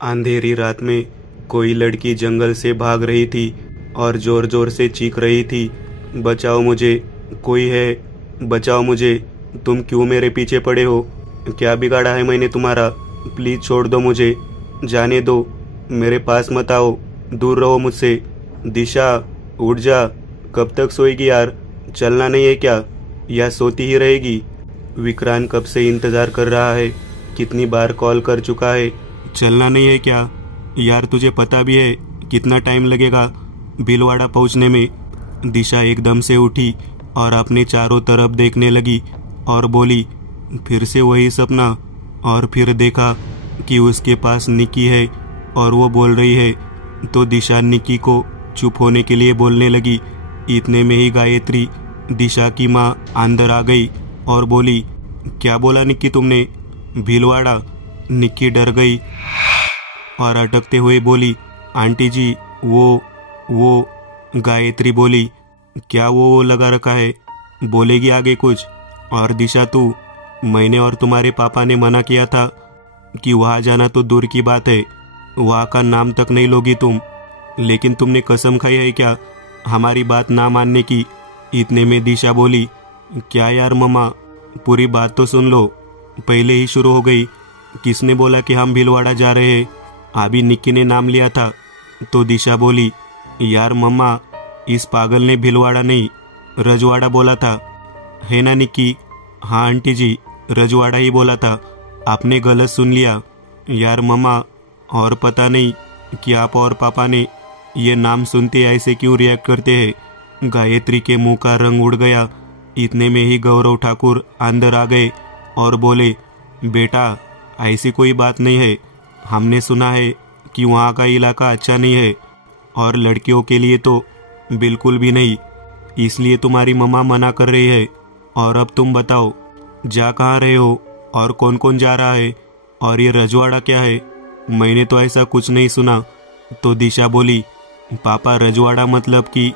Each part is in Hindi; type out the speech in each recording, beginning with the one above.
अंधेरी रात में कोई लड़की जंगल से भाग रही थी और जोर जोर से चीख रही थी, बचाओ मुझे, कोई है, बचाओ मुझे। तुम क्यों मेरे पीछे पड़े हो? क्या बिगाड़ा है मैंने तुम्हारा? प्लीज़ छोड़ दो मुझे, जाने दो, मेरे पास मत आओ, दूर रहो मुझसे। दिशा, उठ जा, कब तक सोएगी यार? चलना नहीं है क्या, या सोती ही रहेगी? विक्रांत कब से इंतज़ार कर रहा है, कितनी बार कॉल कर चुका है। चलना नहीं है क्या? यार तुझे पता भी है कितना टाइम लगेगा भीलवाड़ा पहुंचने में? दिशा एकदम से उठी और अपने चारों तरफ देखने लगी और बोली, फिर से वही सपना? और फिर देखा कि उसके पास निक्की है और वो बोल रही है, तो दिशा निक्की को चुप होने के लिए बोलने लगी। इतने में ही गायत्री, दिशा की माँ, अंदर आ गई और बोली, क्या बोला निक्की तुमने? भीलवाड़ा? निक्की डर गई और अटकते हुए बोली, आंटी जी वो। गायत्री बोली, क्या वो लगा रखा है? बोलेगी आगे कुछ? और दिशा तू, मैंने और तुम्हारे पापा ने मना किया था कि वहाँ जाना तो दूर की बात है, वहाँ का नाम तक नहीं लोगी तुम, लेकिन तुमने कसम खाई है क्या हमारी बात ना मानने की? इतने में दिशा बोली, क्या यार मम्मा, पूरी बात तो सुन लो। पहले ही शुरू हो गई, किसने बोला कि हम भीलवाड़ा जा रहे हैं? अभी निक्की ने नाम लिया था। तो दिशा बोली, यार मम्मा, इस पागल ने भीलवाड़ा नहीं रजवाड़ा बोला था, है ना निक्की? हाँ आंटी जी, रजवाड़ा ही बोला था, आपने गलत सुन लिया। यार मम्मा, और पता नहीं कि आप और पापा ने ये नाम सुनते ऐसे क्यों रिएक्ट करते हैं। गायत्री के मुंह का रंग उड़ गया। इतने में ही गौरव ठाकुर अंदर आ गए और बोले, बेटा ऐसी कोई बात नहीं है, हमने सुना है कि वहाँ का इलाका अच्छा नहीं है और लड़कियों के लिए तो बिल्कुल भी नहीं, इसलिए तुम्हारी मम्मा मना कर रही है। और अब तुम बताओ, जा कहाँ रहे हो और कौन कौन जा रहा है? और ये रजवाड़ा क्या है? मैंने तो ऐसा कुछ नहीं सुना। तो दिशा बोली, पापा रजवाड़ा मतलब कि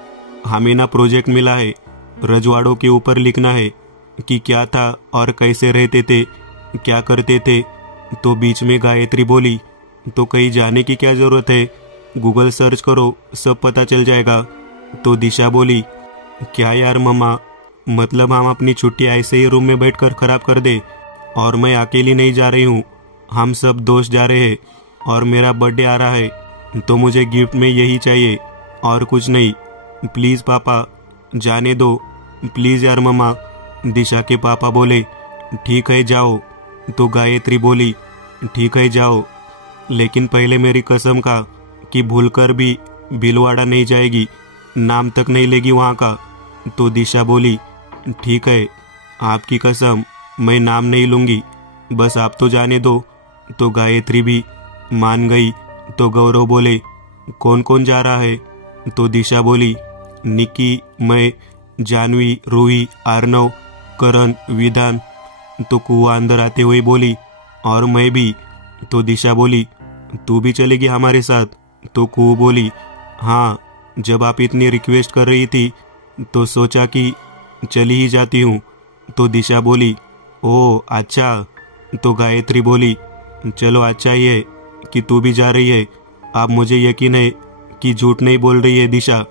हमें ना प्रोजेक्ट मिला है, रजवाड़ों के ऊपर लिखना है कि क्या था और कैसे रहते थे, क्या करते थे। तो बीच में गायत्री बोली, तो कहीं जाने की क्या ज़रूरत है, गूगल सर्च करो, सब पता चल जाएगा। तो दिशा बोली, क्या यार मम्मा, मतलब हम अपनी छुट्टी ऐसे ही रूम में बैठकर खराब कर दे? और मैं अकेली नहीं जा रही हूँ, हम सब दोस्त जा रहे हैं और मेरा बर्थडे आ रहा है, तो मुझे गिफ्ट में यही चाहिए और कुछ नहीं। प्लीज़ पापा, जाने दो, प्लीज़ यार मम्मा। दिशा के पापा बोले, ठीक है जाओ। तो गायत्री बोली, ठीक है जाओ, लेकिन पहले मेरी कसम खा कि भूलकर भी भीलवाड़ा नहीं जाएगी, नाम तक नहीं लेगी वहाँ का। तो दिशा बोली, ठीक है, आपकी कसम, मैं नाम नहीं लूँगी, बस आप तो जाने दो। तो गायत्री भी मान गई। तो गौरव बोले, कौन कौन जा रहा है? तो दिशा बोली, निक्की, मैं, जानवी, रूही, अर्नव, करण, विधान। तो कुआ अंदर आते हुए बोली, और मैं भी। तो दिशा बोली, तू भी चलेगी हमारे साथ? तो कू बोली, हाँ, जब आप इतनी रिक्वेस्ट कर रही थी तो सोचा कि चली ही जाती हूँ। तो दिशा बोली, ओह अच्छा। तो गायत्री बोली, चलो अच्छा ही है कि तू भी जा रही है, अब मुझे यकीन है कि झूठ नहीं बोल रही है दिशा।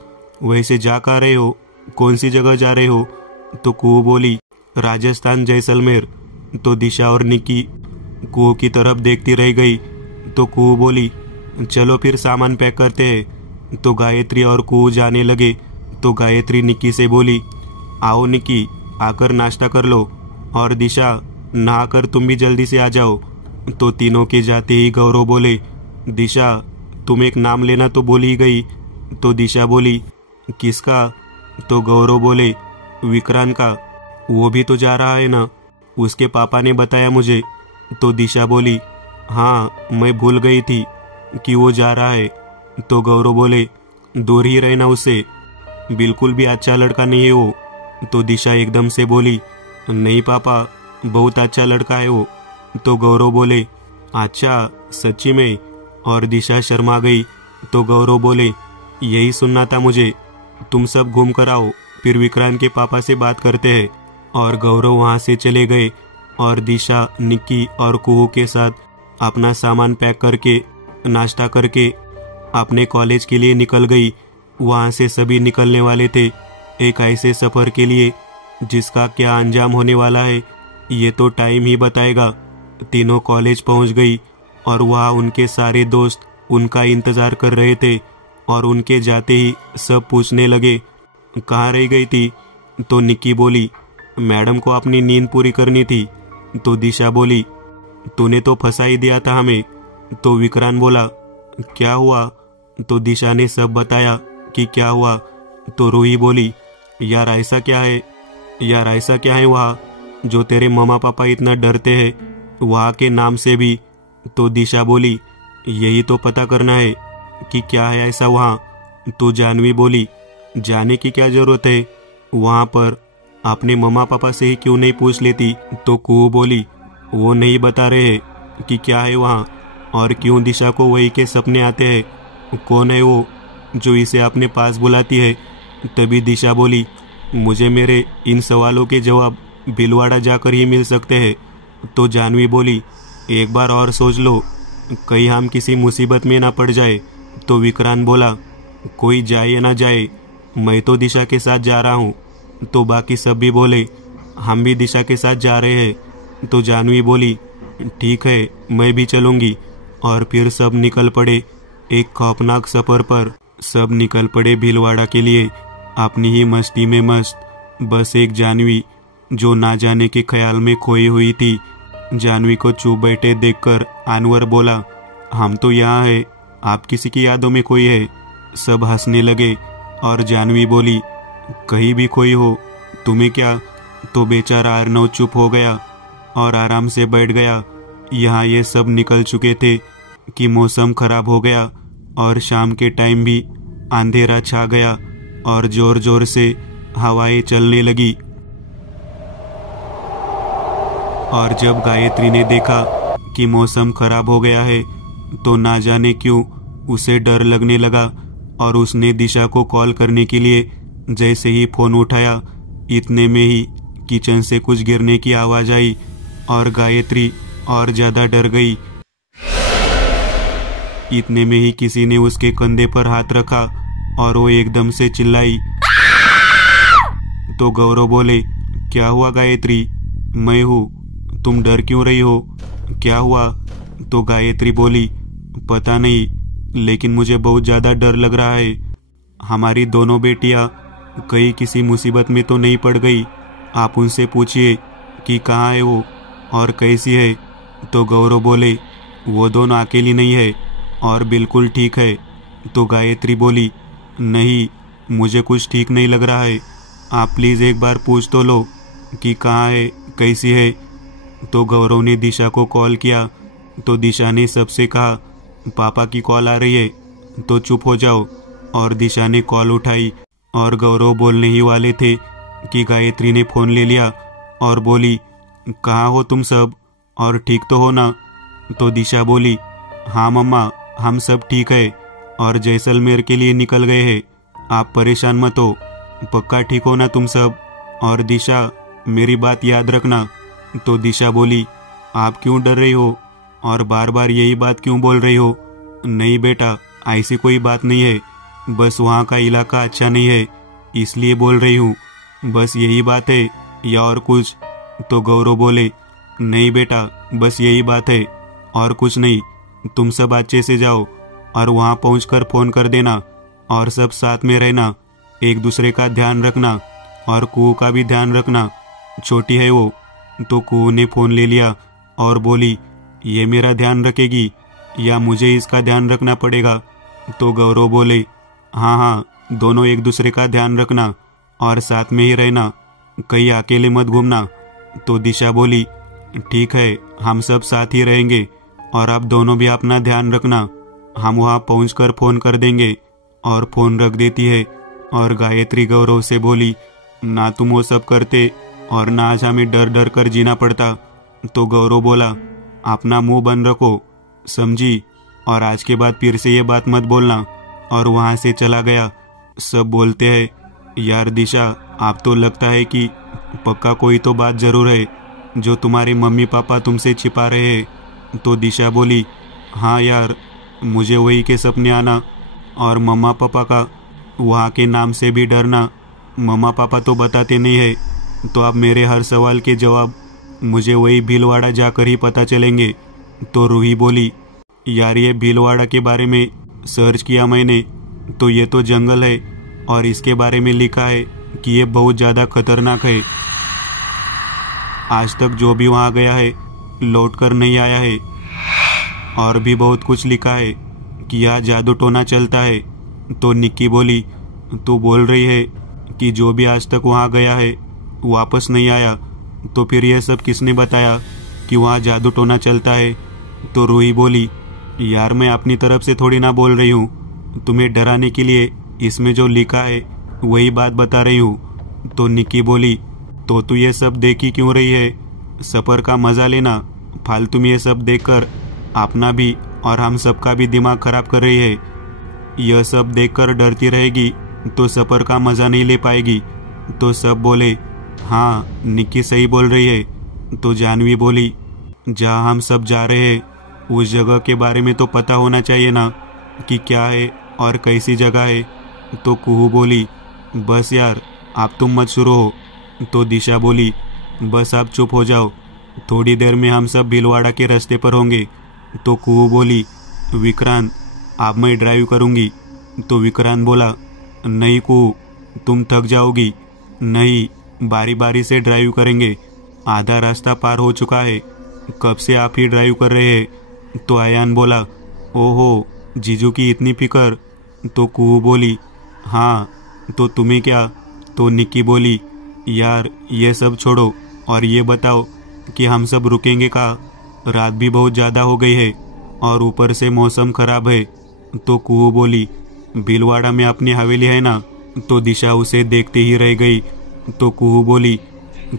वैसे जा कहाँ रहे हो, कौन सी जगह जा रहे हो? तो कू बोली, राजस्थान जैसलमेर। तो दिशा और निक्की कुओं की तरफ देखती रह गई। तो कुओं बोली, चलो फिर सामान पैक करते हैं। तो गायत्री और कुओं जाने लगे। तो गायत्री निक्की से बोली, आओ निक्की, आकर नाश्ता कर लो, और दिशा, नहाकर तुम भी जल्दी से आ जाओ। तो तीनों के जाते ही गौरव बोले, दिशा तुम एक नाम लेना तो बोल ही गई। तो दिशा बोली, किसका? तो गौरव बोले, विक्रांत का, वो भी तो जा रहा है ना, उसके पापा ने बताया मुझे। तो दिशा बोली, हाँ मैं भूल गई थी कि वो जा रहा है। तो गौरव बोले, दूर ही रहना उससे, बिल्कुल भी अच्छा लड़का नहीं है वो। तो दिशा एकदम से बोली, नहीं पापा, बहुत अच्छा लड़का है वो। तो गौरव बोले, अच्छा सच्ची में? और दिशा शर्मा गई। तो गौरव बोले, यही सुनना था मुझे, तुम सब घूम कर आओ, फिर विक्रांत के पापा से बात करते हैं। और गौरव वहाँ से चले गए और दिशा, निक्की और कुहू के साथ अपना सामान पैक करके नाश्ता करके अपने कॉलेज के लिए निकल गई। वहाँ से सभी निकलने वाले थे एक ऐसे सफ़र के लिए जिसका क्या अंजाम होने वाला है ये तो टाइम ही बताएगा। तीनों कॉलेज पहुँच गई और वहाँ उनके सारे दोस्त उनका इंतज़ार कर रहे थे और उनके जाते ही सब पूछने लगे कहाँ रह गई थी। तो निक्की बोली मैडम को अपनी नींद पूरी करनी थी। तो दिशा बोली तूने तो फंसा ही दिया था हमें। तो विक्रांत बोला क्या हुआ। तो दिशा ने सब बताया कि क्या हुआ। तो रूही बोली यार ऐसा क्या है वहाँ जो तेरे मम्मा पापा इतना डरते हैं वहाँ के नाम से भी। तो दिशा बोली यही तो पता करना है कि क्या है ऐसा वहाँ। तो जानवी बोली जाने की क्या जरूरत है वहाँ पर, अपने मम्मा पापा से ही क्यों नहीं पूछ लेती। तो कुहू बोली वो नहीं बता रहे हैं कि क्या है वहाँ और क्यों दिशा को वही के सपने आते हैं। कौन है वो जो इसे अपने पास बुलाती है। तभी दिशा बोली मुझे मेरे इन सवालों के जवाब भीलवाड़ा जाकर ही मिल सकते हैं। तो जानवी बोली एक बार और सोच लो कहीं हम किसी मुसीबत में ना पड़ जाए। तो विक्रांत बोला कोई जाए या ना जाए मैं तो दिशा के साथ जा रहा हूँ। तो बाकी सब भी बोले हम भी दिशा के साथ जा रहे हैं। तो जानवी बोली ठीक है मैं भी चलूँगी। और फिर सब निकल पड़े एक खौफनाक सफ़र पर। सब निकल पड़े भीलवाड़ा के लिए अपनी ही मस्ती में मस्त। बस एक जानवी जो ना जाने के ख्याल में खोई हुई थी। जानवी को चुप बैठे देखकर अनवर बोला हम तो यहाँ है आप किसी की यादों में खोई है। सब हंसने लगे और जानवी बोली कहीं भी खोई हो तुम्हें क्या। तो बेचारा अर्नव चुप हो गया और आराम से बैठ गया। यहाँ ये सब निकल चुके थे कि मौसम खराब हो गया और शाम के टाइम भी अंधेरा छा गया और जोर जोर से हवाएं चलने लगी। और जब गायत्री ने देखा कि मौसम खराब हो गया है तो ना जाने क्यों उसे डर लगने लगा और उसने दिशा को कॉल करने के लिए जैसे ही फोन उठाया इतने में ही किचन से कुछ गिरने की आवाज आई और गायत्री और ज्यादा डर गई। इतने में ही किसी ने उसके कंधे पर हाथ रखा और वो एकदम से चिल्लाई। तो गौरव बोले क्या हुआ गायत्री। मैं हूँ तुम डर क्यों रही हो क्या हुआ। तो गायत्री बोली पता नहीं लेकिन मुझे बहुत ज्यादा डर लग रहा है। हमारी दोनों बेटियां कहीं किसी मुसीबत में तो नहीं पड़ गई। आप उनसे पूछिए कि कहाँ है वो और कैसी है। तो गौरव बोले वो दोनों अकेली नहीं है और बिल्कुल ठीक है। तो गायत्री बोली नहीं मुझे कुछ ठीक नहीं लग रहा है आप प्लीज़ एक बार पूछ तो लो कि कहाँ है कैसी है। तो गौरव ने दिशा को कॉल किया। तो दिशा ने सबसे कहा पापा की कॉल आ रही है तो चुप हो जाओ। और दिशा ने कॉल उठाई और गौरव बोलने ही वाले थे कि गायत्री ने फ़ोन ले लिया और बोली कहाँ हो तुम सब और ठीक तो हो ना। तो दिशा बोली हाँ मम्मा हम सब ठीक है और जैसलमेर के लिए निकल गए हैं आप परेशान मत हो पक्का ठीक हो ना तुम सब। और दिशा मेरी बात याद रखना। तो दिशा बोली आप क्यों डर रही हो और बार बार यही बात क्यों बोल रही हो। नहीं बेटा ऐसी कोई बात नहीं है बस वहाँ का इलाका अच्छा नहीं है इसलिए बोल रही हूँ बस यही बात है या और कुछ। तो गौरव बोले नहीं बेटा बस यही बात है और कुछ नहीं। तुम सब अच्छे से जाओ और वहाँ पहुँचकर फ़ोन कर देना और सब साथ में रहना एक दूसरे का ध्यान रखना और कुहू का भी ध्यान रखना छोटी है वो। तो कुहू ने फ़ोन ले लिया और बोली ये मेरा ध्यान रखेगी या मुझे इसका ध्यान रखना पड़ेगा। तो गौरव बोले हाँ दोनों एक दूसरे का ध्यान रखना और साथ में ही रहना कहीं अकेले मत घूमना। तो दिशा बोली ठीक है हम सब साथ ही रहेंगे और आप दोनों भी अपना ध्यान रखना हम वहाँ पहुँचकर फ़ोन कर देंगे। और फ़ोन रख देती है और गायत्री गौरव से बोली ना तुम वो सब करते और ना आज हमें डर डर कर जीना पड़ता। तो गौरव बोला अपना मुंह बंद रखो समझी और आज के बाद फिर से ये बात मत बोलना। और वहाँ से चला गया। सब बोलते हैं यार दिशा आप तो लगता है कि पक्का कोई तो बात ज़रूर है जो तुम्हारे मम्मी पापा तुमसे छिपा रहे हैं। तो दिशा बोली हाँ यार मुझे वही के सपने आना और मम्मा पापा का वहाँ के नाम से भी डरना। मम्मा पापा तो बताते नहीं है, तो अब मेरे हर सवाल के जवाब मुझे वही भीलवाड़ा जाकर ही पता चलेंगे। तो रूही बोली, यार ये भीलवाड़ा के बारे में सर्च किया मैंने, तो ये तो जंगल है और इसके बारे में लिखा है कि ये बहुत ज़्यादा खतरनाक है। आज तक जो भी वहाँ गया है लौट कर नहीं आया है। और भी बहुत कुछ लिखा है कि यहाँ जादू टोना चलता है। तो निक्की बोली, तो बोल रही है कि जो भी आज तक वहाँ गया है वापस नहीं आया, तो फिर यह सब किसने बताया कि वहाँ जादू टोना चलता है? तो रूही बोली, यार मैं अपनी तरफ से थोड़ी ना बोल रही हूँ, तुम्हें डराने के लिए इसमें जो लिखा है वही बात बता रही हूँ। तो निक्की बोली, तो तू ये सब देख ही क्यों रही है? सफ़र का मज़ा लेना, फालतू में ये सब देखकर अपना भी और हम सबका भी दिमाग खराब कर रही है। यह सब देखकर डरती रहेगी तो सफ़र का मज़ा नहीं ले पाएगी। तो सब बोले, हाँ निक्की सही बोल रही है। तो जानवी बोली, जहाँ हम सब जा रहे हैं उस जगह के बारे में तो पता होना चाहिए ना कि क्या है और कैसी जगह है। तो कुहू बोली, बस यार आप तुम मत शुरू हो। तो दिशा बोली, बस आप चुप हो जाओ, थोड़ी देर में हम सब भीलवाड़ा के रास्ते पर होंगे। तो कुहू बोली, विक्रांत अब मैं ड्राइव करूँगी। तो विक्रांत बोला, नहीं कुहू तुम थक जाओगी। नहीं, बारी बारी से ड्राइव करेंगे, आधा रास्ता पार हो चुका है, कब से आप ही ड्राइव कर रहे हैं। तो आयान बोला, ओहो जीजू की इतनी फिक्र। तो कुहू बोली, हाँ तो तुम्हें क्या। तो निक्की बोली, यार ये सब छोड़ो और ये बताओ कि हम सब रुकेंगे कहाँ? रात भी बहुत ज़्यादा हो गई है और ऊपर से मौसम खराब है। तो कुहू बोली, भीलवाड़ा में अपनी हवेली है ना। तो दिशा उसे देखते ही रह गई। तो कुहू बोली,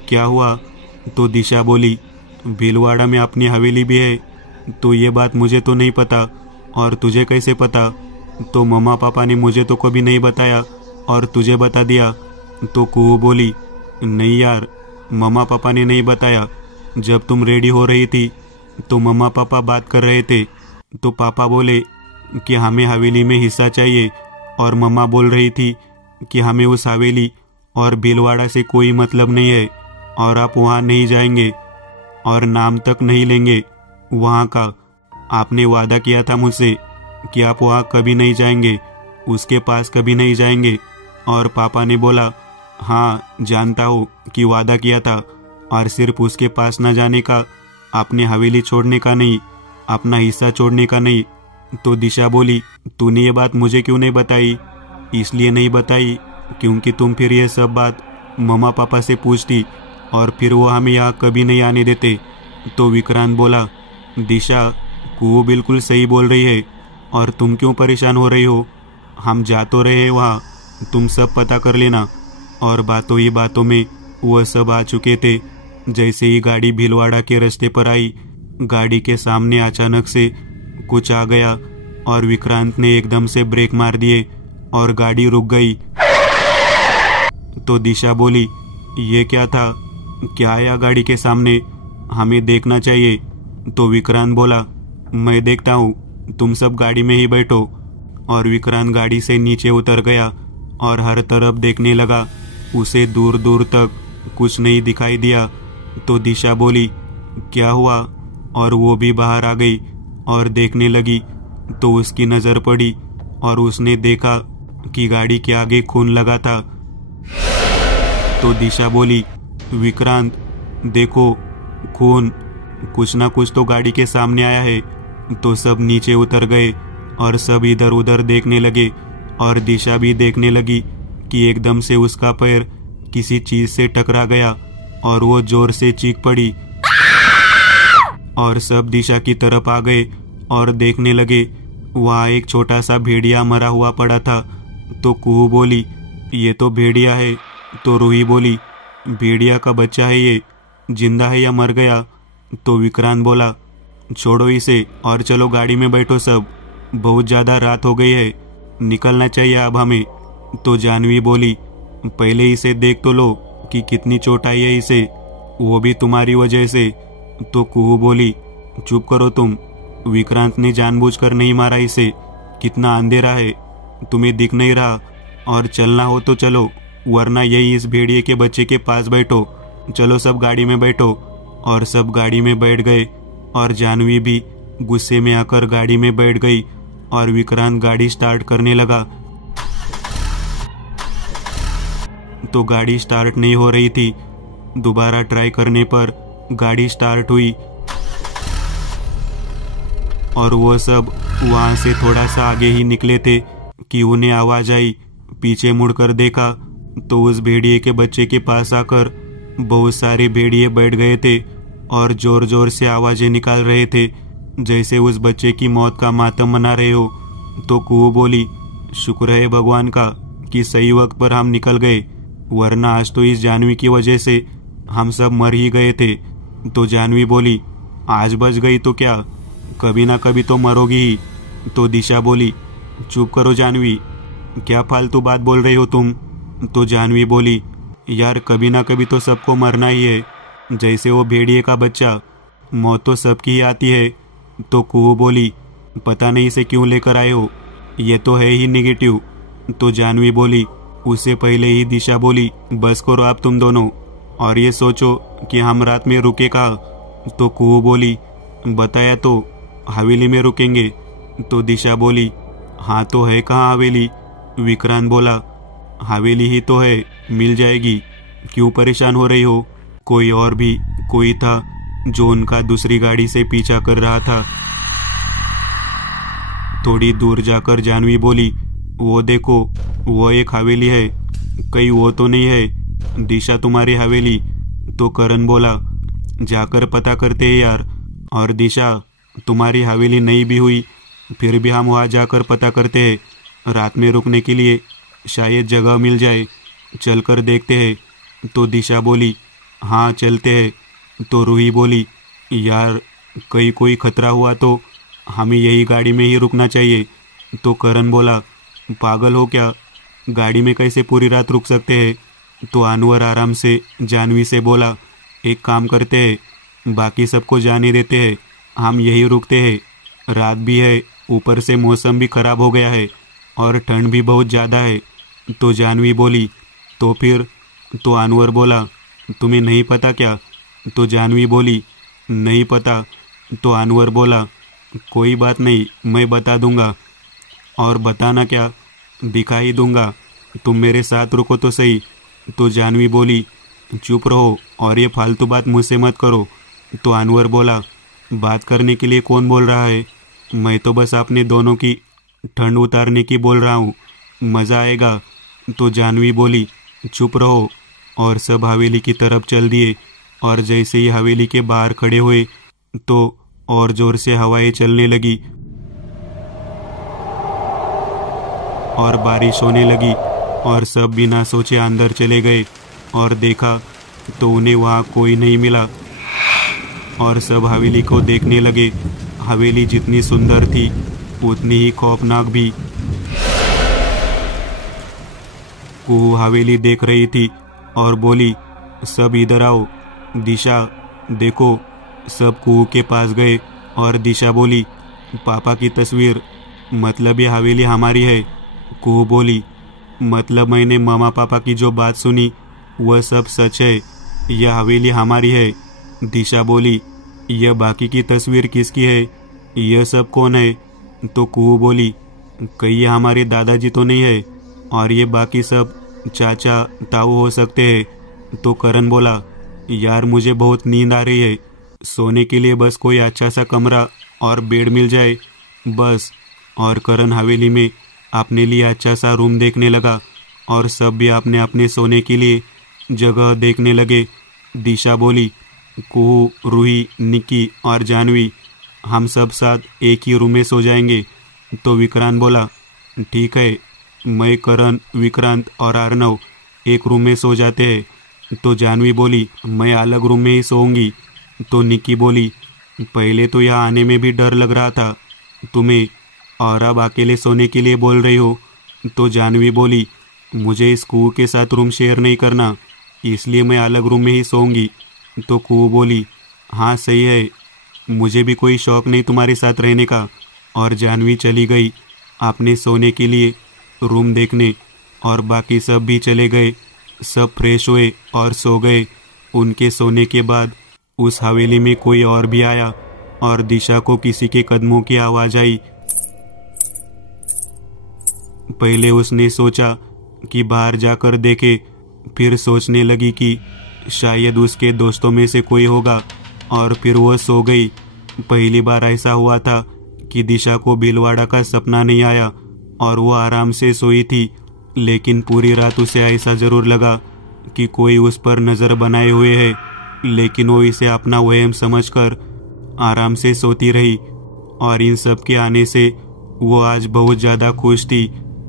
क्या हुआ? तो दिशा बोली, भीलवाड़ा में अपनी हवेली भी है। तो ये बात मुझे तो नहीं पता, और तुझे कैसे पता? तो मम्मा पापा ने मुझे तो कभी नहीं बताया और तुझे बता दिया। तो कुहू बोली, नहीं यार मम्मा पापा ने नहीं बताया। जब तुम रेडी हो रही थी तो मम्मा पापा बात कर रहे थे, तो पापा बोले कि हमें हवेली में हिस्सा चाहिए, और मम्मा बोल रही थी कि हमें उस हवेली और भीलवाड़ा से कोई मतलब नहीं है और आप वहाँ नहीं जाएंगे और नाम तक नहीं लेंगे वहाँ का। आपने वादा किया था मुझसे कि आप वहाँ कभी नहीं जाएंगे, उसके पास कभी नहीं जाएंगे। और पापा ने बोला, हाँ जानता हूँ कि वादा किया था, और सिर्फ उसके पास न जाने का, अपने हवेली छोड़ने का नहीं, अपना हिस्सा छोड़ने का नहीं। तो दिशा बोली, तूने ये बात मुझे क्यों नहीं बताई? इसलिए नहीं बताई क्योंकि तुम फिर ये सब बात मम्मा पापा से पूछती और फिर वो हमें यहाँ कभी नहीं आने देते। तो विक्रांत बोला, दिशा कुहू बिल्कुल सही बोल रही है, और तुम क्यों परेशान हो रही हो? हम जा तो रहे हैं वहाँ, तुम सब पता कर लेना। और बातों ही बातों में वह सब आ चुके थे। जैसे ही गाड़ी भीलवाड़ा के रास्ते पर आई, गाड़ी के सामने अचानक से कुछ आ गया और विक्रांत ने एकदम से ब्रेक मार दिए और गाड़ी रुक गई। तो दिशा बोली, ये क्या था? क्या आया गाड़ी के सामने? हमें देखना चाहिए। तो विक्रांत बोला, मैं देखता हूँ, तुम सब गाड़ी में ही बैठो। और विक्रांत गाड़ी से नीचे उतर गया और हर तरफ देखने लगा। उसे दूर दूर तक कुछ नहीं दिखाई दिया। तो दिशा बोली, क्या हुआ? और वो भी बाहर आ गई और देखने लगी। तो उसकी नज़र पड़ी और उसने देखा कि गाड़ी के आगे खून लगा था। तो दिशा बोली, विक्रांत देखो खून, कुछ ना कुछ तो गाड़ी के सामने आया है। तो सब नीचे उतर गए और सब इधर उधर देखने लगे, और दिशा भी देखने लगी कि एकदम से उसका पैर किसी चीज से टकरा गया और वो जोर से चीख पड़ी। और सब दिशा की तरफ आ गए और देखने लगे, वहाँ एक छोटा सा भेड़िया मरा हुआ पड़ा था। तो कुहू बोली, ये तो भेड़िया है। तो रूही बोली, भेड़िया का बच्चा है ये, जिंदा है या मर गया? तो विक्रांत बोला, छोड़ो इसे और चलो गाड़ी में बैठो सब, बहुत ज़्यादा रात हो गई है, निकलना चाहिए अब हमें। तो जानवी बोली, पहले इसे देख तो लो कि कितनी चोट आई है इसे, वो भी तुम्हारी वजह से। तो कुहू बोली, चुप करो तुम, विक्रांत ने जानबूझकर नहीं मारा इसे। कितना अंधेरा है, तुम्हें दिख नहीं रहा? और चलना हो तो चलो, वरना यही इस भेड़िए के बच्चे के पास बैठो। चलो सब गाड़ी में बैठो। और सब गाड़ी में बैठ गए और जानवी भी गुस्से में आकर गाड़ी में बैठ गई और विक्रांत गाड़ी स्टार्ट करने लगा तो गाड़ी स्टार्ट नहीं हो रही थी। दोबारा ट्राई करने पर गाड़ी स्टार्ट हुई और वो सब वहां से थोड़ा सा आगे ही निकले थे कि उन्हें आवाज आई। पीछे मुड़कर देखा तो उस भेड़िए के बच्चे के पास आकर बहुत सारे भेड़िए बैठ गए थे और जोर जोर से आवाजें निकाल रहे थे, जैसे उस बच्चे की मौत का मातम मना रहे हो। तो कुहू बोली, शुक्र है भगवान का कि सही वक्त पर हम निकल गए, वरना आज तो इस जानवी की वजह से हम सब मर ही गए थे। तो जानवी बोली, आज बच गई तो क्या, कभी ना कभी तो मरोगी ही। तो दिशा बोली, चुप करो जानवी, क्या फालतू बात बोल रही हो तुम। तो जानवी बोली, यार कभी ना कभी तो सबको मरना ही है, जैसे वो भेड़िए का बच्चा, मौत तो सबकी ही आती है। तो कुहू बोली, पता नहीं इसे क्यों लेकर आए हो, ये तो है ही निगेटिव। तो जानवी बोली, उससे पहले ही दिशा बोली, बस करो आप तुम दोनों और ये सोचो कि हम रात में रुके कहाँ। तो कुहू बोली, बताया तो, हवेली में रुकेंगे। तो दिशा बोली, हाँ तो है कहाँ हवेली। विक्रांत बोला, हवेली ही तो है, मिल जाएगी, क्यों परेशान हो रही हो। कोई और भी कोई था जो उनका दूसरी गाड़ी से पीछा कर रहा था। थोड़ी दूर जाकर जानवी बोली, वो देखो, वो एक हवेली है, कहीं वो तो नहीं है दिशा तुम्हारी हवेली। तो करण बोला, जाकर पता करते हैं यार। और दिशा, तुम्हारी हवेली नहीं भी हुई फिर भी हम वहाँ जाकर पता करते हैं, रात में रुकने के लिए शायद जगह मिल जाए, चलकर देखते हैं। तो दिशा बोली, हाँ चलते हैं। तो रूही बोली, यार कहीं कोई खतरा हुआ तो हमें यही गाड़ी में ही रुकना चाहिए। तो करण बोला, पागल हो क्या, गाड़ी में कैसे पूरी रात रुक सकते हैं। तो अनवर आराम से जानवी से बोला, एक काम करते हैं, बाकी सबको जाने देते हैं, हम यही रुकते हैं, रात भी है, ऊपर से मौसम भी खराब हो गया है और ठंड भी बहुत ज़्यादा है। तो जानवी बोली, तो फिर। तो अनवर बोला, तुम्हें नहीं पता क्या। तो जानवी बोली, नहीं पता। तो अनवर बोला, कोई बात नहीं, मैं बता दूंगा। और बताना क्या, दिखा ही दूंगा, तुम मेरे साथ रुको तो सही। तो जानवी बोली, चुप रहो और ये फालतू बात मुझसे मत करो। तो अनवर बोला, बात करने के लिए कौन बोल रहा है, मैं तो बस अपने दोनों की ठंड उतारने की बोल रहा हूँ, मज़ा आएगा। तो जानवी बोली, चुप रहो। और सब हवेली की तरफ चल दिए और जैसे ही हवेली के बाहर खड़े हुए तो और जोर से हवाएं चलने लगी और बारिश होने लगी और सब बिना सोचे अंदर चले गए और देखा तो उन्हें वहाँ कोई नहीं मिला और सब हवेली को देखने लगे। हवेली जितनी सुंदर थी उतनी ही खौफनाक भी। कुहू हवेली देख रही थी और बोली, सब इधर आओ। दिशा देखो। सब कुहू के पास गए और दिशा बोली, पापा की तस्वीर, मतलब ये हवेली हमारी है। कुहू बोली, मतलब मैंने मामा पापा की जो बात सुनी वह सब सच है, यह हवेली हमारी है। दिशा बोली, यह बाकी की तस्वीर किसकी है, यह सब कौन है। तो कुहू बोली, कहीं ये हमारे दादाजी तो नहीं है और ये बाकी सब चाचा ताऊ हो सकते हैं। तो करण बोला, यार मुझे बहुत नींद आ रही है, सोने के लिए बस कोई अच्छा सा कमरा और बेड मिल जाए बस। और करण हवेली में अपने लिए अच्छा सा रूम देखने लगा और सब भी अपने अपने सोने के लिए जगह देखने लगे। दिशा बोली, कुहू, रूही, निक्की और जानवी, हम सब साथ एक ही रूम में सो जाएंगे। तो विक्रांत बोला, ठीक है, मैं, करण, विक्रांत और अर्नव एक रूम में सो जाते हैं। तो जानवी बोली, मैं अलग रूम में ही सोऊंगी। तो निक्की बोली, पहले तो यहाँ आने में भी डर लग रहा था तुम्हें और अब अकेले सोने के लिए बोल रही हो। तो जानवी बोली, मुझे इस कुहू के साथ रूम शेयर नहीं करना, इसलिए मैं अलग रूम में ही सोऊंगी। तो कुहू बोली, हाँ सही है, मुझे भी कोई शौक नहीं तुम्हारे साथ रहने का। और जानवी चली गई अपने सोने के लिए रूम देखने, और बाकी सब भी चले गए। सब फ्रेश हुए और सो गए। उनके सोने के बाद उस हवेली में कोई और भी आया और दिशा को किसी के कदमों की आवाज आई। पहले उसने सोचा कि बाहर जाकर देखे, फिर सोचने लगी कि शायद उसके दोस्तों में से कोई होगा, और फिर वह सो गई। पहली बार ऐसा हुआ था कि दिशा को भीलवाड़ा का सपना नहीं आया और वो आराम से सोई थी, लेकिन पूरी रात उसे ऐसा जरूर लगा कि कोई उस पर नज़र बनाए हुए है। लेकिन वो इसे अपना वहम समझकर आराम से सोती रही। और इन सब के आने से वो आज बहुत ज़्यादा खुश थी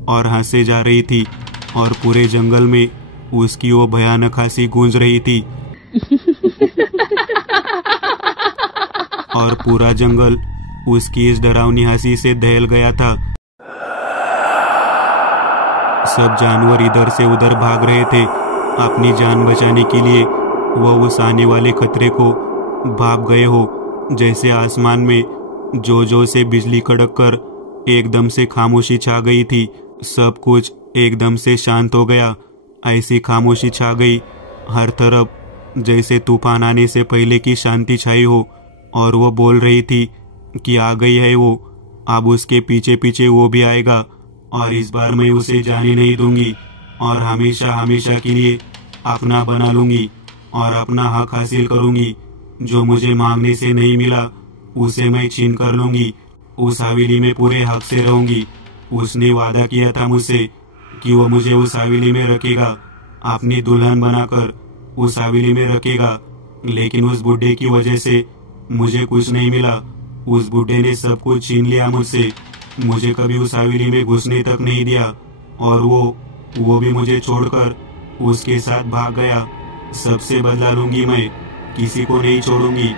और हंसे जा रही थी, और पूरे जंगल में उसकी वो भयानक हंसी गूंज रही थी। और पूरा जंगल उसकी इस डरावनी हंसी से दहल गया था। सब जानवर इधर से उधर भाग रहे थे अपनी जान बचाने के लिए। वह उस आने वाले खतरे को भाग गए हो, जैसे आसमान में जो से बिजली कड़क कर एकदम से खामोशी छा गई थी। सब कुछ एकदम से शांत हो गया। ऐसी खामोशी छा गई हर तरफ, जैसे तूफान आने से पहले की शांति छाई हो। और वो बोल रही थी कि आ गई है वो, अब उसके पीछे पीछे वो भी आएगा, और इस बार मैं उसे जाने नहीं दूंगी, और हमेशा हमेशा के लिए अपना बना लूंगी, और अपना हक हासिल करूंगी। जो मुझे मांगने से नहीं मिला उसे मैं छीन कर लूंगी। उस हवेली में पूरे हक से रहूंगी। उसने वादा किया था मुझसे कि वो मुझे उस हवेली में रखेगा, अपनी दुल्हन बनाकर उस हवेली में रखेगा। लेकिन उस बुढ़े की वजह से मुझे कुछ नहीं मिला। उस बुढ़े ने सब कुछ छीन लिया मुझसे। मुझे कभी उस हवेली में घुसने तक नहीं दिया, और वो भी मुझे छोड़कर उसके साथ भाग गया। सबसे बदला लूंगी मैं, किसी को नहीं छोड़ूंगी।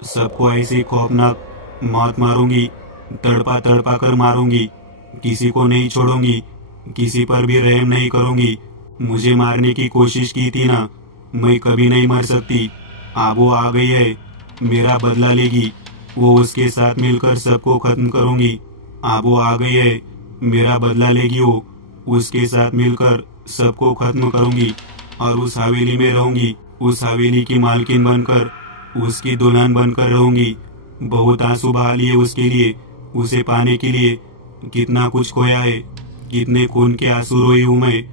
सबको ऐसी खौफनाक मौत मारूंगी, तड़पा तड़पा कर मारूंगी। किसी को नहीं छोड़ूंगी, किसी पर भी रहम नहीं करूंगी। मुझे मारने की कोशिश की थी ना, मैं कभी नहीं मर सकती। अब वो आ गई है, मेरा बदला लेगी। वो उसके साथ मिलकर सबको खत्म करूंगी। अब वो आ गई है, मेरा बदला लेगी। वो उसके साथ मिलकर सबको खत्म करूंगी, और उस हवेली में रहूंगी। उस हवेली की मालकिन बनकर, उसकी दुल्हन बनकर रहूंगी। बहुत आंसू बहा लिए उसके लिए, उसे पाने के लिए। कितना कुछ खोया है, कितने खून के आंसू रोई हूँ मैं,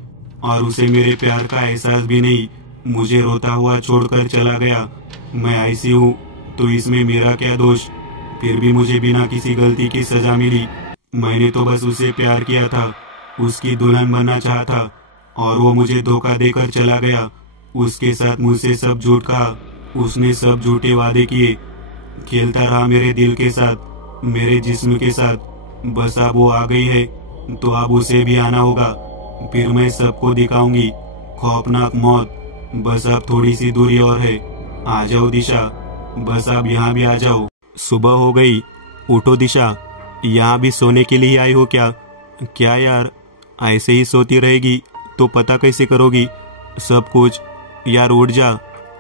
और उसे मेरे प्यार का एहसास भी नहीं। मुझे रोता हुआ छोड़कर चला गया। मैं ऐसी हूँ तो इसमें मेरा क्या दोष? फिर भी मुझे बिना किसी गलती की सजा मिली। मैंने तो बस उसे प्यार किया था, उसकी दुल्हन बनना चाहा था, और वो मुझे धोखा देकर चला गया। उसके साथ मुझसे सब झूठ कहा, उसने सब झूठे वादे किए। खेलता रहा मेरे दिल के साथ, मेरे जिस्म के साथ। बस अब वो आ गई है तो अब उसे भी आना होगा। फिर मैं सबको दिखाऊंगी खौफनाक मौत। बस अब थोड़ी सी दूरी और है। आ जाओ दिशा, बस आप यहाँ भी आ जाओ। सुबह हो गई, उठो दिशा। यहाँ भी सोने के लिए आई हो क्या? क्या यार, ऐसे ही सोती रहेगी तो पता कैसे करोगी सब कुछ? यार उठ जा।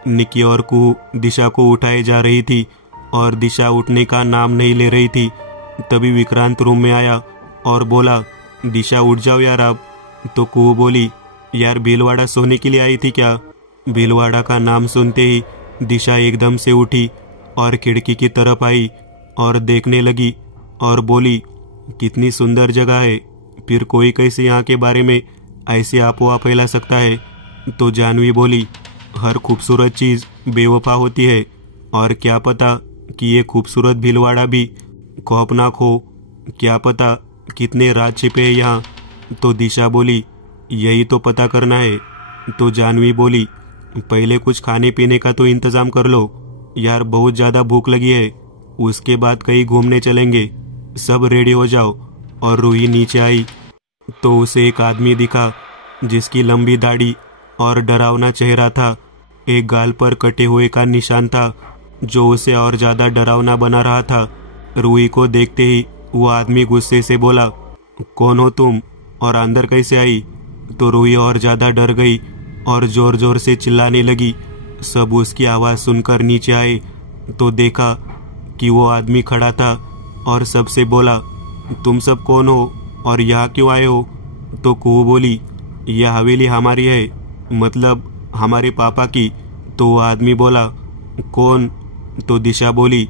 निकी और कुहू दिशा को उठाए जा रही थी, और दिशा उठने का नाम नहीं ले रही थी। तभी विक्रांत रूम में आया और बोला, दिशा उठ जाओ यार आप। तो कुहू बोली, यार भीलवाड़ा सोने के लिए आई थी क्या? भीलवाड़ा का नाम सुनते ही दिशा एकदम से उठी और खिड़की की तरफ आई और देखने लगी और बोली, कितनी सुंदर जगह है। फिर कोई कैसे यहाँ के बारे में ऐसी अफवाह फैला सकता है? तो जानवी बोली, हर खूबसूरत चीज़ बेवफा होती है, और क्या पता कि ये खूबसूरत भीलवाड़ा भी खौफनाक हो। क्या पता कितने राज छिपे हैं यहाँ। तो दिशा बोली, यही तो पता करना है। तो जानवी बोली, पहले कुछ खाने पीने का तो इंतज़ाम कर लो यार, बहुत ज़्यादा भूख लगी है। उसके बाद कहीं घूमने चलेंगे। सब रेडी हो जाओ। और रूही नीचे आई तो उसे एक आदमी दिखा जिसकी लंबी दाढ़ी और डरावना चेहरा था। एक गाल पर कटे हुए का निशान था जो उसे और ज़्यादा डरावना बना रहा था। रूही को देखते ही वो आदमी गुस्से से बोला, कौन हो तुम और अंदर कैसे आई? तो रूही और ज़्यादा डर गई और ज़ोर ज़ोर से चिल्लाने लगी। सब उसकी आवाज़ सुनकर नीचे आए तो देखा कि वो आदमी खड़ा था और सबसे बोला, तुम सब कौन हो और यहाँ क्यों आए हो? तो कुहू बोली, यह हवेली हमारी है, मतलब हमारे पापा की। तो वो आदमी बोला, कौन? तो दिशा बोली,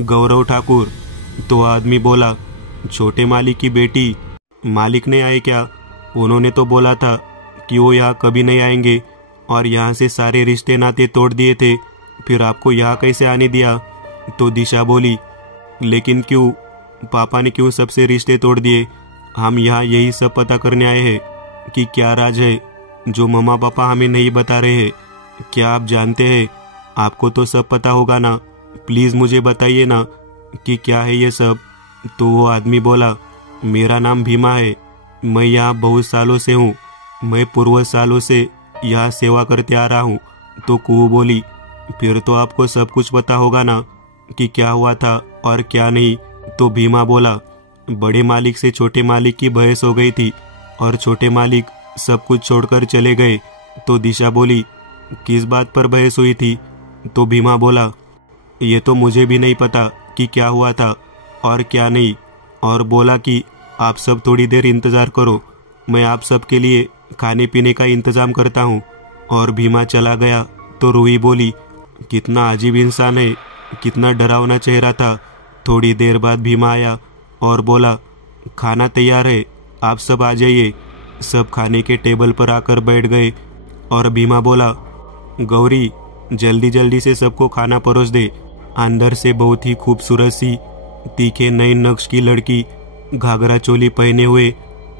गौरव ठाकुर। तो आदमी बोला, छोटे मालिक की बेटी। मालिक ने आए क्या? उन्होंने तो बोला था कि वो यहाँ कभी नहीं आएंगे और यहाँ से सारे रिश्ते नाते तोड़ दिए थे, फिर आपको यहाँ कैसे आने दिया? तो दिशा बोली, लेकिन क्यों? पापा ने क्यों सबसे रिश्ते तोड़ दिए? हम यहाँ यही सब पता करने आए हैं कि क्या राज है जो मम्मा पापा हमें नहीं बता रहे हैं। क्या आप जानते हैं? आपको तो सब पता होगा ना, प्लीज़ मुझे बताइए ना कि क्या है ये सब। तो वो आदमी बोला, मेरा नाम भीमा है, मैं यहाँ बहुत सालों से हूँ, मैं पूर्व सालों से यहाँ सेवा करते आ रहा हूँ। तो कुहू बोली, फिर तो आपको सब कुछ पता होगा ना कि क्या हुआ था और क्या नहीं। तो भीमा बोला, बड़े मालिक से छोटे मालिक की बहस हो गई थी और छोटे मालिक सब कुछ छोड़कर चले गए। तो दिशा बोली, किस बात पर बहस हुई थी? तो भीमा बोला, ये तो मुझे भी नहीं पता कि क्या हुआ था और क्या नहीं, और बोला कि आप सब थोड़ी देर इंतज़ार करो, मैं आप सब के लिए खाने पीने का इंतज़ाम करता हूँ। और भीमा चला गया। तो रूही बोली, कितना अजीब इंसान है, कितना डरावना चेहरा था। थोड़ी देर बाद भीमा आया और बोला, खाना तैयार है, आप सब आ जाइए। सब खाने के टेबल पर आकर बैठ गए और भीमा बोला, गौरी जल्दी जल्दी से सबको खाना परोस दे। अंदर से बहुत ही खूबसूरत सी तीखे नए नक्श की लड़की, घाघरा चोली पहने हुए,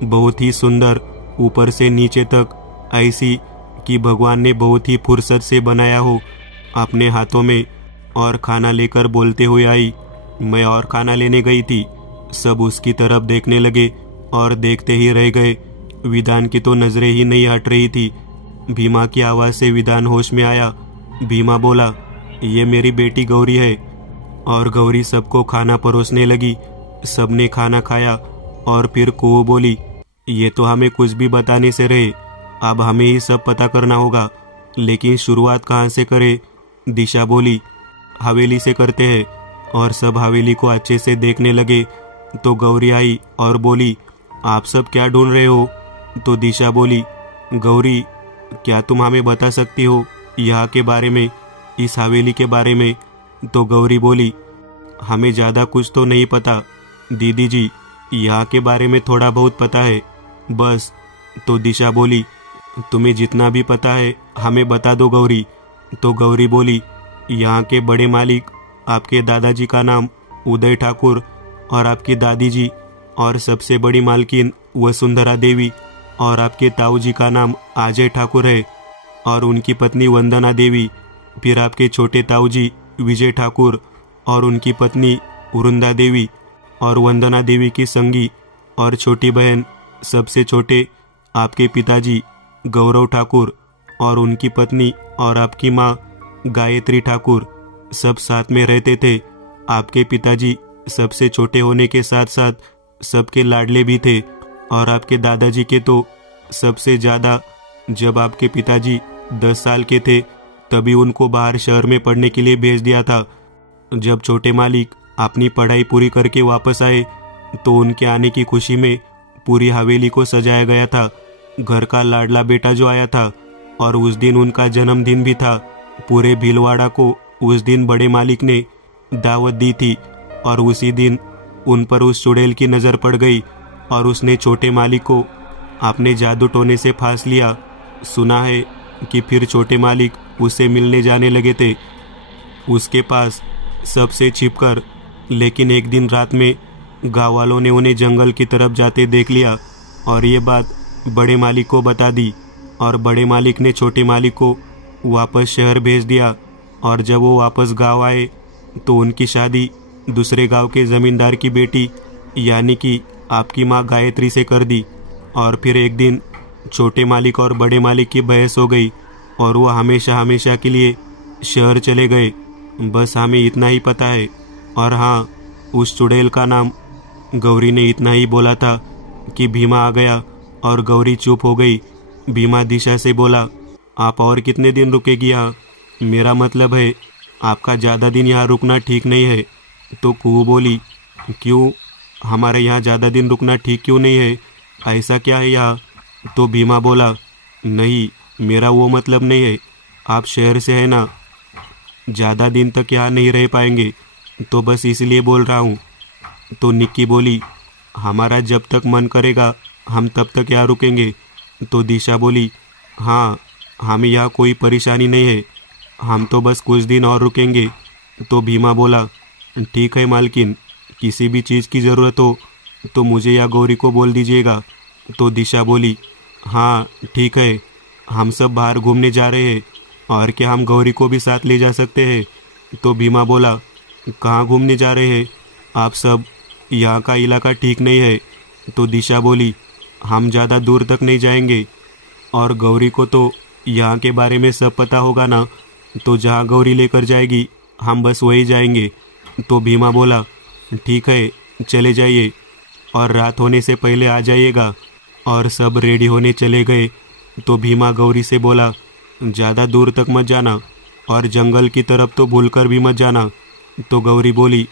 बहुत ही सुंदर, ऊपर से नीचे तक ऐसी कि भगवान ने बहुत ही फुर्सत से बनाया हो, अपने हाथों में और खाना लेकर बोलते हुए आई। मैं और खाना लेने गई थी। सब उसकी तरफ देखने लगे और देखते ही रह गए। विधान की तो नजरें ही नहीं हट रही थी। भीमा की आवाज़ से विधान होश में आया। भीमा बोला, ये मेरी बेटी गौरी है। और गौरी सबको खाना परोसने लगी। सबने खाना खाया और फिर कुहू बोली, ये तो हमें कुछ भी बताने से रहे, अब हमें ही सब पता करना होगा, लेकिन शुरुआत कहाँ से करें? दिशा बोली, हवेली से करते हैं। और सब हवेली को अच्छे से देखने लगे। तो गौरी आई और बोली, आप सब क्या ढूंढ रहे हो? तो दिशा बोली, गौरी क्या तुम हमें बता सकती हो यहाँ के बारे में, इस हवेली के बारे में? तो गौरी बोली, हमें ज़्यादा कुछ तो नहीं पता दीदी जी, यहाँ के बारे में थोड़ा बहुत पता है बस। तो दिशा बोली, तुम्हें जितना भी पता है हमें बता दो गौरी। तो गौरी बोली, यहाँ के बड़े मालिक, आपके दादाजी का नाम उदय ठाकुर और आपकी दादी जी और सबसे बड़ी मालकिन वसुंधरा देवी, और आपके ताऊ जी का नाम अजय ठाकुर है और उनकी पत्नी वंदना देवी, फिर आपके छोटे ताऊ जी विजय ठाकुर और उनकी पत्नी वृंदा देवी, और वंदना देवी की संगी और छोटी बहन सबसे छोटे आपके पिताजी गौरव ठाकुर और उनकी पत्नी और आपकी माँ गायत्री ठाकुर, सब साथ में रहते थे। आपके पिताजी सबसे छोटे होने के साथ साथ सबके लाडले भी थे, और आपके दादाजी के तो सबसे ज़्यादा। जब आपके पिताजी 10 साल के थे तभी उनको बाहर शहर में पढ़ने के लिए भेज दिया था। जब छोटे मालिक अपनी पढ़ाई पूरी करके वापस आए तो उनके आने की खुशी में पूरी हवेली को सजाया गया था। घर का लाडला बेटा जो आया था, और उस दिन उनका जन्मदिन भी था। पूरे भीलवाड़ा को उस दिन बड़े मालिक ने दावत दी थी, और उसी दिन उन पर उस चुड़ैल की नज़र पड़ गई और उसने छोटे मालिक को अपने जादू टोने से फांस लिया। सुना है कि फिर छोटे मालिक उससे मिलने जाने लगे थे उसके पास सबसे छिपकर, लेकिन एक दिन रात में गाँव वालों ने उन्हें जंगल की तरफ जाते देख लिया और ये बात बड़े मालिक को बता दी, और बड़े मालिक ने छोटे मालिक को वापस शहर भेज दिया। और जब वो वापस गांव आए तो उनकी शादी दूसरे गांव के ज़मींदार की बेटी यानी कि आपकी माँ गायत्री से कर दी। और फिर एक दिन छोटे मालिक और बड़े मालिक की बहस हो गई और वो हमेशा हमेशा के लिए शहर चले गए। बस हमें इतना ही पता है। और हाँ, उस चुड़ैल का नाम। गौरी ने इतना ही बोला था कि भीमा आ गया और गौरी चुप हो गई। भीमा दिशा से बोला, आप और कितने दिन रुकेगी यहाँ? मेरा मतलब है आपका ज़्यादा दिन यहाँ रुकना ठीक नहीं है। तो कुहू बोली, क्यों, हमारे यहाँ ज़्यादा दिन रुकना ठीक क्यों नहीं है? ऐसा क्या है यहाँ? तो भीमा बोला, नहीं, मेरा वो मतलब नहीं है। आप शहर से है ना, ज़्यादा दिन तक यहाँ नहीं रह पाएंगे, तो बस इसलिए बोल रहा हूँ। तो निक्की बोली, हमारा जब तक मन करेगा हम तब तक यहाँ रुकेंगे। तो दिशा बोली, हाँ, हमें यहाँ कोई परेशानी नहीं है, हम तो बस कुछ दिन और रुकेंगे। तो भीमा बोला, ठीक है मालकिन, किसी भी चीज़ की ज़रूरत हो तो मुझे या गौरी को बोल दीजिएगा। तो दिशा बोली, हाँ ठीक है, हम सब बाहर घूमने जा रहे हैं, और क्या हम गौरी को भी साथ ले जा सकते हैं? तो भीमा बोला, कहाँ घूमने जा रहे हैं आप सब? यहाँ का इलाका ठीक नहीं है। तो दिशा बोली, हम ज़्यादा दूर तक नहीं जाएंगे, और गौरी को तो यहाँ के बारे में सब पता होगा ना, तो जहाँ गौरी लेकर जाएगी हम बस वही जाएंगे। तो भीमा बोला, ठीक है, चले जाइए, और रात होने से पहले आ जाइएगा। और सब रेडी होने चले गए। तो भीमा गौरी से बोला, ज़्यादा दूर तक मत जाना, और जंगल की तरफ तो भूलकर भी मत जाना। तो गौरी बोली,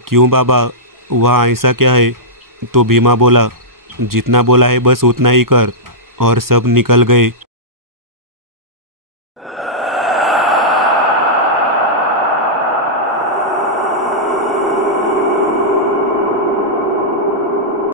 क्यों बाबा, वहाँ ऐसा क्या है? तो भीमा बोला, जितना बोला है बस उतना ही कर। और सब निकल गए।